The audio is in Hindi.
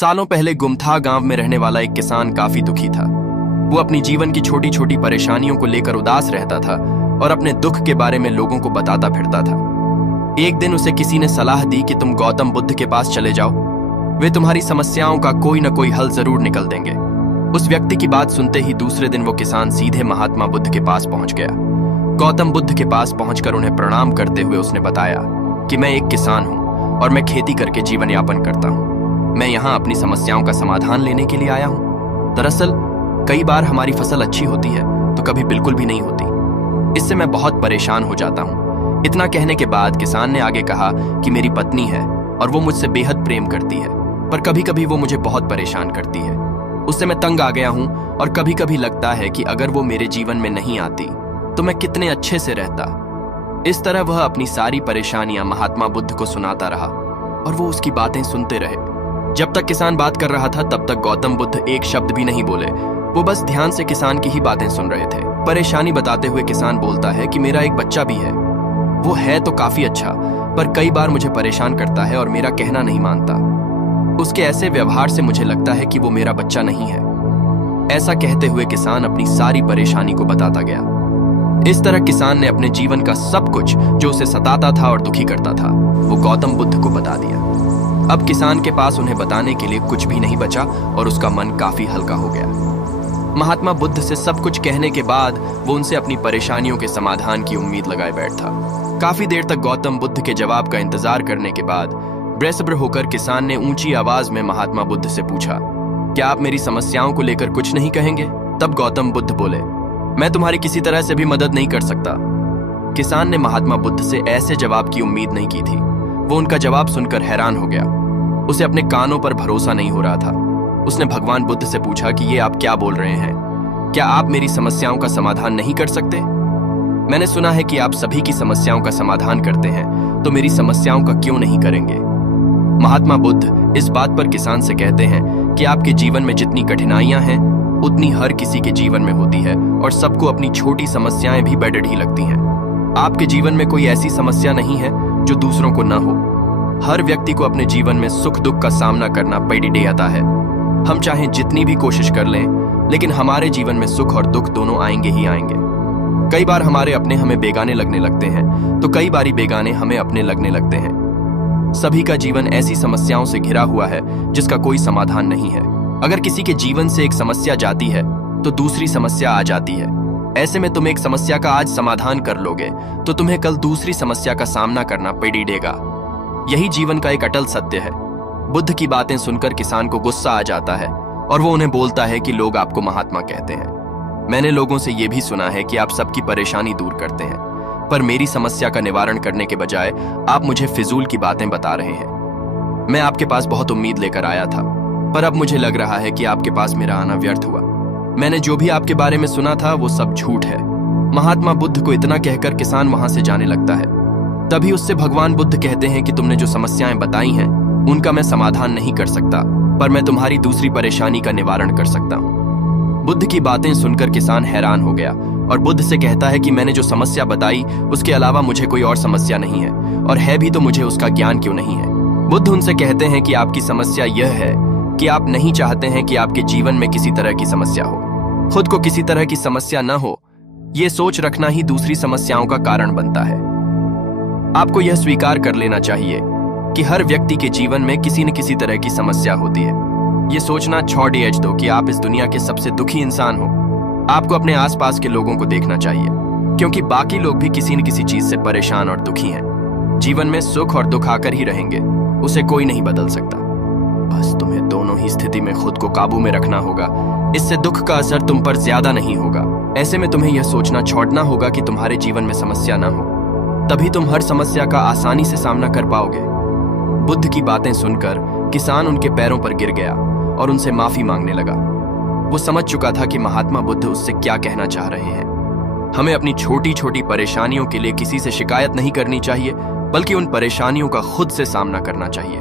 सालों पहले गुमथा गांव में रहने वाला एक किसान काफी दुखी था। वो अपनी जीवन की छोटी छोटी परेशानियों को लेकर उदास रहता था और अपने दुख के बारे में लोगों को बताता फिरता था। एक दिन उसे किसी ने सलाह दी कि तुम गौतम बुद्ध के पास चले जाओ, वे तुम्हारी समस्याओं का कोई न कोई हल जरूर निकल देंगे। उस व्यक्ति की बात सुनते ही दूसरे दिन वो किसान सीधे महात्मा बुद्ध के पास पहुंच गया। गौतम बुद्ध के पास पहुंचकर उन्हें प्रणाम करते हुए उसने बताया कि मैं एक किसान हूं और मैं खेती करके जीवन यापन करता हूं। मैं यहाँ अपनी समस्याओं का समाधान लेने के लिए आया हूँ। दरअसल कई बार हमारी फसल अच्छी होती है तो कभी बिल्कुल भी नहीं होती। इससे मैं बहुत परेशान हो जाता हूँ। इतना कहने के बाद किसान ने आगे कहा कि मेरी पत्नी है और वो मुझसे बेहद प्रेम करती है, पर कभी कभी वो मुझे बहुत परेशान करती है। उससे मैं तंग आ गया हूँ और कभी कभी लगता है कि अगर वो मेरे जीवन में नहीं आती तो मैं कितने अच्छे से रहता। इस तरह वह अपनी सारी परेशानियां महात्मा बुद्ध को सुनाता रहा और वो उसकी बातें सुनते रहे। जब तक किसान बात कर रहा था तब तक गौतम बुद्ध एक शब्द भी नहीं बोले। वो बस ध्यान से किसान की ही बातें सुन रहे थे। परेशानी बताते हुए किसान बोलता है कि मेरा एक बच्चा भी है। वो है तो काफी अच्छा, पर कई बार मुझे परेशान करता है और मेरा कहना नहीं मानता। उसके ऐसे व्यवहार से मुझे लगता है कि वो मेरा बच्चा नहीं है। ऐसा कहते हुए किसान अपनी सारी परेशानी को बताता गया। इस तरह किसान ने अपने जीवन का सब कुछ जो उसे सताता था और दुखी करता था वो गौतम बुद्ध को बता दिया। अब किसान के पास उन्हें बताने के लिए कुछ भी नहीं बचा और उसका मन काफी हल्का हो गया। महात्मा बुद्ध से सब कुछ कहने के बाद वो उनसे अपनी परेशानियों के समाधान की उम्मीद लगाए बैठा। काफी देर तक गौतम बुद्ध के जवाब का इंतजार करने के बाद बेसब्र होकर किसान ने ऊंची आवाज में महात्मा बुद्ध से पूछा, क्या आप मेरी समस्याओं को लेकर कुछ नहीं कहेंगे? तब गौतम बुद्ध बोले, मैं तुम्हारी किसी तरह से भी मदद नहीं कर सकता। किसान ने महात्मा बुद्ध से ऐसे जवाब की उम्मीद नहीं की थी। वो उनका जवाब सुनकर हैरान हो गया। उसे अपने कानों पर भरोसा नहीं हो रहा था। उसने भगवान बुद्ध से पूछा कि ये आप क्या बोल रहे हैं? क्या आप मेरी समस्याओं का समाधान नहीं कर सकते? मैंने सुना है कि आप सभी की समस्याओं का समाधान करते हैं, तो मेरी समस्याओं का क्यों नहीं करेंगे? महात्मा बुद्ध इस बात पर किसान से कहते हैं कि आपके जीवन में जितनी कठिनाइयां हैं उतनी हर किसी के जीवन में होती है और सबको अपनी छोटी समस्याएं भी बेडड ही लगती हैं। आपके जीवन में कोई ऐसी समस्या नहीं है जो दूसरों को ना हो। हर व्यक्ति को अपने जीवन में सुख दुख का सामना करना पड़े आता है। हम चाहे जितनी भी कोशिश कर लें, लेकिन हमारे जीवन में सुख और दुख दोनों आएंगे ही आएंगे। कई बार हमारे अपने हमें बेगाने लगने लगते हैं तो कई बारी बेगाने हमें अपने लगने लगते हैं। सभी का जीवन ऐसी समस्याओं से घिरा हुआ है जिसका कोई समाधान नहीं है। अगर किसी के जीवन से एक समस्या जाती है तो दूसरी समस्या आ जाती है। ऐसे में तुम एक समस्या का आज समाधान कर लोगे तो तुम्हें कल दूसरी समस्या का सामना करना पड़ेगा। यही जीवन का एक अटल सत्य है। बुद्ध की बातें सुनकर किसान को गुस्सा आ जाता है और वो उन्हें बोलता है कि लोग आपको महात्मा कहते हैं। मैंने लोगों से ये भी सुना है कि आप सबकी परेशानी दूर करते हैं, पर मेरी समस्या का निवारण करने के बजाय आप मुझे फिजूल की बातें बता रहे हैं। मैं आपके पास बहुत उम्मीद लेकर आया था, पर अब मुझे लग रहा है कि आपके पास मेरा आना व्यर्थ हुआ। मैंने जो भी आपके बारे में सुना था वो सब झूठ है। महात्मा बुद्ध को इतना कहकर किसान वहां से जाने लगता है। तभी उससे भगवान बुद्ध कहते हैं कि तुमने जो समस्याएं बताई हैं उनका मैं समाधान नहीं कर सकता, पर मैं तुम्हारी दूसरी परेशानी का निवारण कर सकता हूँ। बुद्ध की बातें सुनकर किसान हैरान हो गया और बुद्ध से कहता है कि मैंने जो समस्या बताई उसके अलावा मुझे कोई और समस्या नहीं है, और है भी तो मुझे उसका ज्ञान क्यों नहीं है? बुद्ध उनसे कहते हैं कि आपकी समस्या यह है कि आप नहीं चाहते हैं कि आपके जीवन में किसी तरह की समस्या हो। खुद को किसी तरह की समस्या न हो, ये सोच रखना ही दूसरी समस्याओं का कारण बनता है। आपको यह स्वीकार कर लेना चाहिए कि हर व्यक्ति के जीवन में किसी न किसी तरह की समस्या होती है। ये सोचना छोड़ दो कि आप इस दुनिया के सबसे दुखी इंसान हो। आपको अपने आसपास के लोगों को देखना चाहिए, क्योंकि बाकी लोग भी किसी न किसी चीज से परेशान और दुखी हैं। जीवन में सुख और दुख आकर ही रहेंगे, उसे कोई नहीं बदल सकता। बस तुम्हें दोनों ही स्थिति में खुद को काबू में रखना होगा। इससे दुख का असर तुम पर ज्यादा नहीं होगा। ऐसे में तुम्हें यह सोचना छोड़ना होगा कि तुम्हारे जीवन में समस्या ना हो, तभी तुम हर समस्या का आसानी से सामना कर पाओगे। बुद्ध की बातें सुनकर किसान उनके पैरों पर गिर गया और उनसे माफी मांगने लगा। वो समझ चुका था कि महात्मा बुद्ध उससे क्या कहना चाह रहे हैं। हमें अपनी छोटी छोटी परेशानियों के लिए किसी से शिकायत नहीं करनी चाहिए, बल्कि उन परेशानियों का खुद से सामना करना चाहिए।